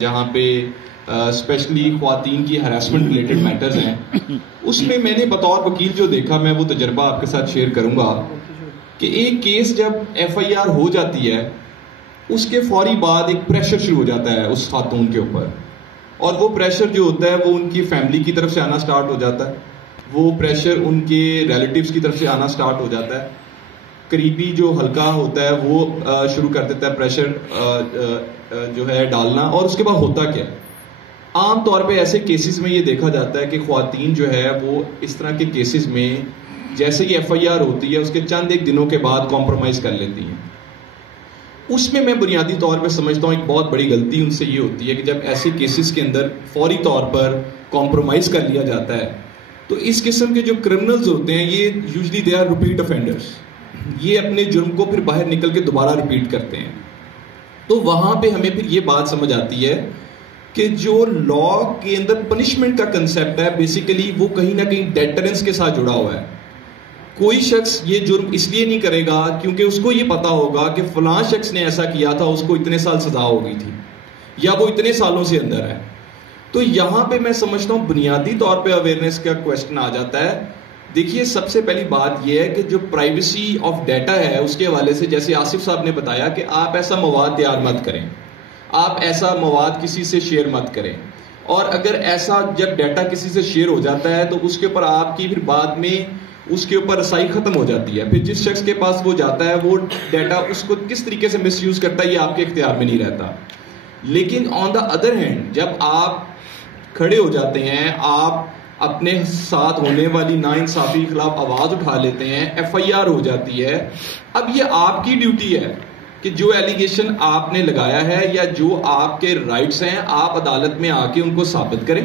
جہاں پہ اسپیشلی خواتین کی ہراسمنٹ ریلیٹڈ میٹرز ہیں، اس میں نے بطور وکیل جو دیکھا، میں وہ تجربہ آپ کے ساتھ شیئر کروں گا کہ ایک کیس جب ایف آئی آر ہو جاتی ہے، اس کے فوری بعد ایک پریشر شروع ہو جاتا ہے اس خاتون کے اوپر، اور وہ پریشر جو ہوتا ہے وہ ان کی فیملی کی طرف سے آنا سٹارٹ ہو جاتا ہے، وہ پریشر ان کے ریلیٹیوز کی طرف سے آنا سٹارٹ ہو جاتا ہے، قریبی جو حلقہ ہوتا ہے وہ شروع کر دیتا ہے پریشر جو ہے ڈالنا. اور اس کے بعد ہوتا کیا، عام طور پہ ایسے کیسز میں یہ دیکھا جاتا ہے کہ خواتین جو ہے وہ اس طرح کے کیسز میں جیسے ہی ایف آئی آر ہوتی ہے اس کے چند ایک دنوں کے بعد کمپرومائز کر لیتی ہیں. اس میں بنیادی طور پہ سمجھتا ہوں ایک بہت بڑی غلطی ان سے یہ ہوتی ہے کہ جب ایسے کیسز کے اندر فوری طور پر کمپرومائز کر لیا جاتا ہے تو اس قسم کے جو کرمنلز ہوتے ہیں یہ usually they are repeat offenders, یہ اپنے جرم کو پھر باہر نکل کے دوبارہ ریپیٹ کرتے ہیں. تو وہاں پہ ہمیں پھر یہ بات سمجھ آتی ہے کہ جو لا کے اندر پنشمنٹ کا کنسیپٹ ہے بیسیکلی وہ کہیں نہ کہیں ڈیٹرنس کے ساتھ جڑا ہوا ہے. کوئی شخص یہ جرم اس لیے نہیں کرے گا کیونکہ اس کو یہ پتا ہوگا کہ فلاں شخص نے ایسا کیا تھا، اس کو اتنے سال سزا ہو گئی تھی یا وہ اتنے سالوں سے اندر ہے. تو یہاں پہ میں سمجھتا ہوں بنیادی طور پہ اویئرنیس کا کویسچن آ جاتا ہے. دیکھیے سب سے پہلی بات یہ ہے کہ جو پرائیویسی آف ڈیٹا ہے اس کے حوالے سے جیسے آصف صاحب نے بتایا کہ آپ ایسا مواد تیار مت کریں، آپ ایسا مواد کسی سے شیئر مت کریں، اور اگر ایسا جب ڈیٹا کسی سے شیئر ہو جاتا ہے تو اس کے اوپر آپ کی پھر بعد میں اس کے اوپر رسائی ختم ہو جاتی ہے. پھر جس شخص کے پاس وہ جاتا ہے وہ ڈیٹا اس کو کس طریقے سے مس یوز کرتا ہے یہ آپ کے اختیار میں نہیں رہتا. لیکن آن دا ادر ہینڈ جب آپ کھڑے ہو جاتے ہیں، آپ اپنے ساتھ ہونے والی ناانصافی کے خلاف آواز اٹھا لیتے ہیں، ایف آئی آر ہو جاتی ہے، اب یہ آپ کی ڈیوٹی ہے کہ جو ایلیگیشن آپ نے لگایا ہے یا جو آپ کے رائٹس ہیں آپ عدالت میں آ کے ان کو ثابت کریں،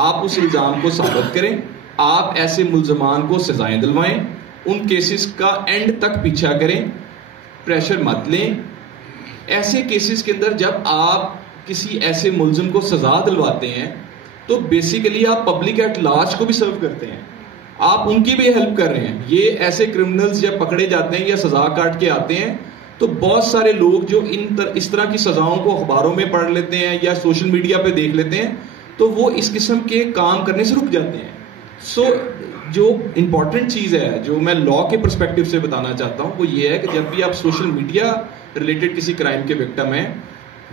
آپ اس الزام کو ثابت کریں، آپ ایسے ملزمان کو سزائیں دلوائیں، ان کیسز کا اینڈ تک پیچھا کریں، پریشر مت لیں. ایسے کیسز کے اندر جب آپ کسی ایسے ملزم کو سزا دلواتے ہیں تو بیسیکلی آپ پبلک ایٹ لارج کو بھی سرو کرتے ہیں، آپ ان کی بھی ہیلپ کر رہے ہیں. یہ ایسے کرمنلز جب پکڑے جاتے ہیں یا سزا کاٹ کے آتے ہیں تو بہت سارے لوگ جو اس طرح کی سزاؤں کو اخباروں میں پڑھ لیتے ہیں یا سوشل میڈیا پہ دیکھ لیتے ہیں تو وہ اس قسم کے کام کرنے سے رک جاتے ہیں. سو جو امپورٹنٹ چیز ہے جو میں لا کے پرسپیکٹو سے بتانا چاہتا ہوں وہ یہ ہے کہ جب بھی آپ سوشل میڈیا ریلیٹڈ کسی کرائم کے وکٹم ہیں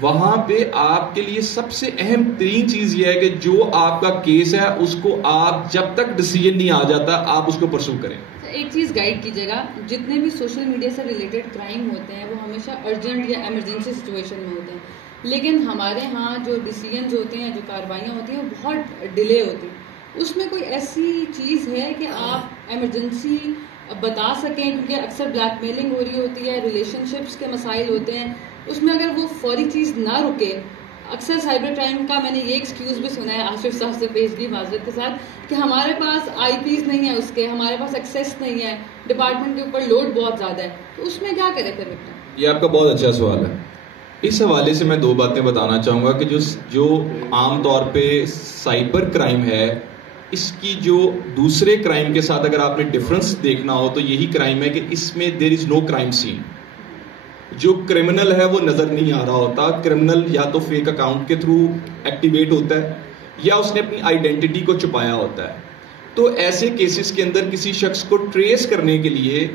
وہاں پہ آپ کے لیے سب سے اہم ترین چیز یہ ہے کہ جو آپ کا کیس ہے اس کو آپ جب تک ڈیسیژن نہیں آ جاتا آپ اس کو پرسو کریں. ایک چیز گائیڈ کیجیے گا، جتنے بھی سوشل میڈیا سے ریلیٹڈ کرائم ہوتے ہیں وہ ہمیشہ ارجنٹ یا ایمرجنسی سچویشن میں ہوتے ہیں، لیکن ہمارے ہاں جو ڈیسیژنز ہوتے ہیں، جو کاروائیاں ہوتی ہیں وہ بہت ڈیلے ہوتی ہیں. اس میں کوئی ایسی چیز ہے کہ آپ ایمرجنسی بتا سکیں، کیونکہ اکثر بلیک میلنگ ہو رہی ہوتی ہے، ریلیشن شپس کے مسائل ہوتے ہیں، اس میں اگر وہ فوری چیز نہ رکے، اکثر سائبر کرائم کا میں نے یہ ایکسکیوز بھی سنا ہے آصف صاحب سے پیشگی معذرت کے ساتھ کہ ہمارے پاس آئی پیز نہیں ہے، اس کے ہمارے پاس ایکسیس نہیں ہے، ڈپارٹمنٹ کے اوپر لوڈ بہت زیادہ ہے، تو اس میں کیا کرے پھر وکٹم؟ یہ آپ کا بہت اچھا سوال ہے. اس حوالے سے میں دو باتیں بتانا چاہوں گا کہ جو عام طور پہ سائبر کرائم ہے اس کی جو دوسرے کرائم کے ساتھ اگر آپ نے ڈفرنس دیکھنا ہو تو یہی کرائم ہے کہ اس میں دیر از نو کرائم سین. جو کرمنل ہے وہ نظر نہیں آ رہا ہوتا، کرمنل یا تو فیک اکاؤنٹ کے تھرو ایکٹیویٹ ہوتا ہے یا اس نے اپنی آئیڈینٹی کو چھپایا ہوتا ہے. تو ایسے کیسز کے اندر کسی شخص کو ٹریس کرنے کے لیے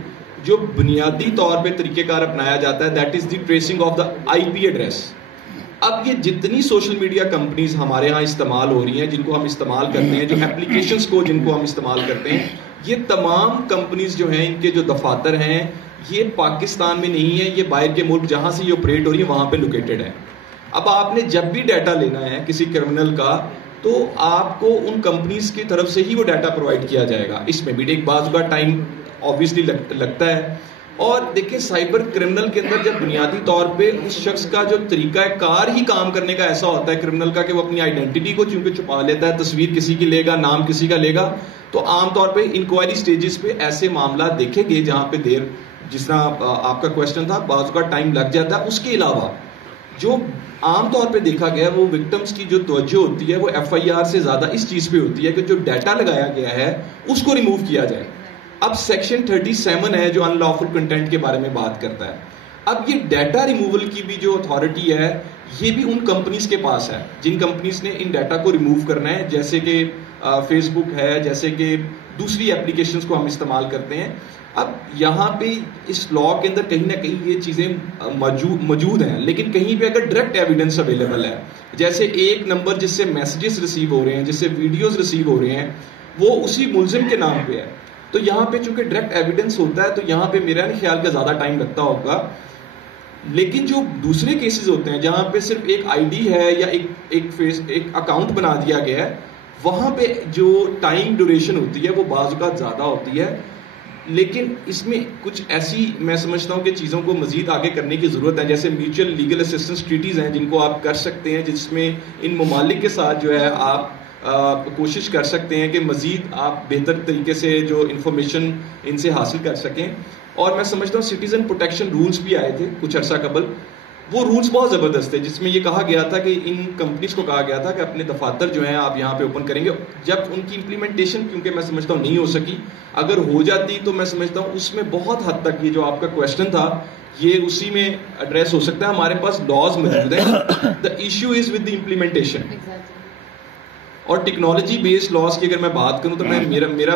جو بنیادی طور پہ طریقہ کار اپنایا جاتا ہے that is the tracing of the I P address. اب یہ جتنی سوشل میڈیا کمپنیز ہمارے ہاں استعمال ہو رہی ہیں، جن کو ہم استعمال کرتے ہیں، جو اپلیکیشنز کو جن کو ہم استعمال کرتے ہیں، یہ تمام کمپنیز جو ہیں ان کے جو دفاتر ہیں یہ پاکستان میں نہیں ہے، یہ باہر کے ملک جہاں سے یہ آپریٹ ہو رہی ہے وہاں پہ لوکیٹڈ ہے. اب آپ نے جب بھی ڈیٹا لینا ہے کسی کرمنل کا تو آپ کو ان کمپنیز کی طرف سے ہی وہ ڈیٹا پرووائڈ کیا جائے گا. اس میں بھی ایک بعض کا ٹائم آبویسلی لگتا ہے. اور دیکھیں سائبر کرمنل کے اندر جب بنیادی طور پہ اس شخص کا جو طریقہ کار ہی کام کرنے کا ایسا ہوتا ہے کرمنل کا کہ وہ اپنی آئیڈینٹی کو چونکہ چھپا لیتا ہے، تصویر کسی کی لے گا، نام کسی کا لے گا، تو عام طور پہ انکوائری سٹیجز پہ ایسے معاملات دیکھیں گے جہاں پہ دیر جس طرح آپ کا کویشچن تھا بعض کا ٹائم لگ جاتا ہے. اس کے علاوہ جو عام طور پہ دیکھا گیا وہ وکٹمز کی جو توجہ ہوتی ہے وہ ایف آئی آر سے زیادہ اس چیز پہ ہوتی ہے کہ جو ڈیٹا لگایا گیا ہے اس کو ریموو کیا جائے. اب سیکشن 37 ہے جو ان لافل کنٹینٹ کے بارے میں بات کرتا ہے. اب یہ ڈیٹا ریموول کی بھی جو اتھارٹی ہے یہ بھی ان کمپنیز کے پاس ہے جن کمپنیز نے ان ڈیٹا کو ریموو کرنا ہے, جیسے کہ فیس بک ہے, جیسے کہ دوسری اپلیکیشنز کو ہم استعمال کرتے ہیں. اب یہاں پہ اس لا کے اندر کہیں نہ کہیں یہ چیزیں موجود ہیں, لیکن کہیں پہ اگر ڈائریکٹ ایویڈنس اویلیبل ہے, جیسے ایک نمبر جس سے میسیجز ریسیو ہو رہے ہیں, جس سے ویڈیوز ریسیو ہو رہے ہیں, وہ اسی ملزم کے نام پہ ہے, تو یہاں پہ چونکہ ڈائریکٹ ایویڈنس ہوتا ہے تو یہاں پہ میرا نہیں خیال کہ زیادہ ٹائم لگتا ہوگا. لیکن جو دوسرے کیسز ہوتے ہیں جہاں پہ صرف ایک آئی ڈی ہے یا ایک اکاؤنٹ بنا دیا گیا ہے, وہاں پہ جو ٹائم ڈیوریشن ہوتی ہے وہ بعض اوقات زیادہ ہوتی ہے. لیکن اس میں کچھ ایسی میں سمجھتا ہوں کہ چیزوں کو مزید آگے کرنے کی ضرورت ہے, جیسے میوچل لیگل اسسٹنس ٹریٹیز ہیں جن کو آپ کر سکتے ہیں, جس میں ان ممالک کے ساتھ جو ہے آپ کوشش کر سکتے ہیں کہ مزید آپ بہتر طریقے سے جو انفارمیشن ان سے حاصل کر سکیں. اور میں سمجھتا ہوں سٹیزن پروٹیکشن رولز بھی آئے تھے کچھ عرصہ قبل, وہ رولز بہت زبردست تھے, جس میں یہ کہا گیا تھا کہ ان کمپنیز کو کہا گیا تھا کہ اپنے دفاتر جو ہیں آپ یہاں پہ اوپن کریں گے. جب ان کی امپلیمنٹیشن کیونکہ میں سمجھتا ہوں نہیں ہو سکی, اگر ہو جاتی تو میں سمجھتا ہوں اس میں بہت حد تک یہ جو آپ کا کویشچن تھا یہ اسی میں ایڈریس ہو سکتا ہے. ہمارے پاس لاز موجود ہیں, the issue is with the implementation. اور ٹیکنالوجی بیسڈ لاس کی اگر میں بات کروں تو میں میرا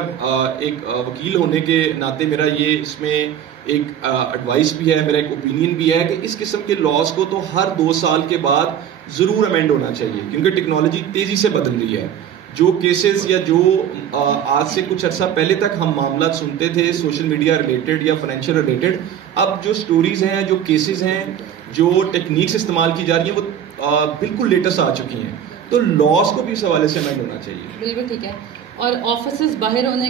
ایک وکیل ہونے کے ناطے میرا یہ اس میں ایک ایڈوائس بھی ہے, میرا ایک اوپینین بھی ہے کہ اس قسم کے لاس کو تو ہر 2 سال کے بعد ضرور امینڈ ہونا چاہیے, کیونکہ ٹیکنالوجی تیزی سے بدل رہی ہے. جو کیسز یا جو آج سے کچھ عرصہ پہلے تک ہم معاملات سنتے تھے سوشل میڈیا ریلیٹڈ یا فائنینشیل ریلیٹڈ, اب جو سٹوریز ہیں, جو کیسز ہیں, جو ٹیکنیکس استعمال کی جا رہی ہیں وہ بالکل لیٹسٹ آ چکی ہیں. تو لاس کو بھی اس حوالے سے امینڈ ہونا چاہیے. بالکل ٹھیک ہے. اور آفیسز باہر ہونے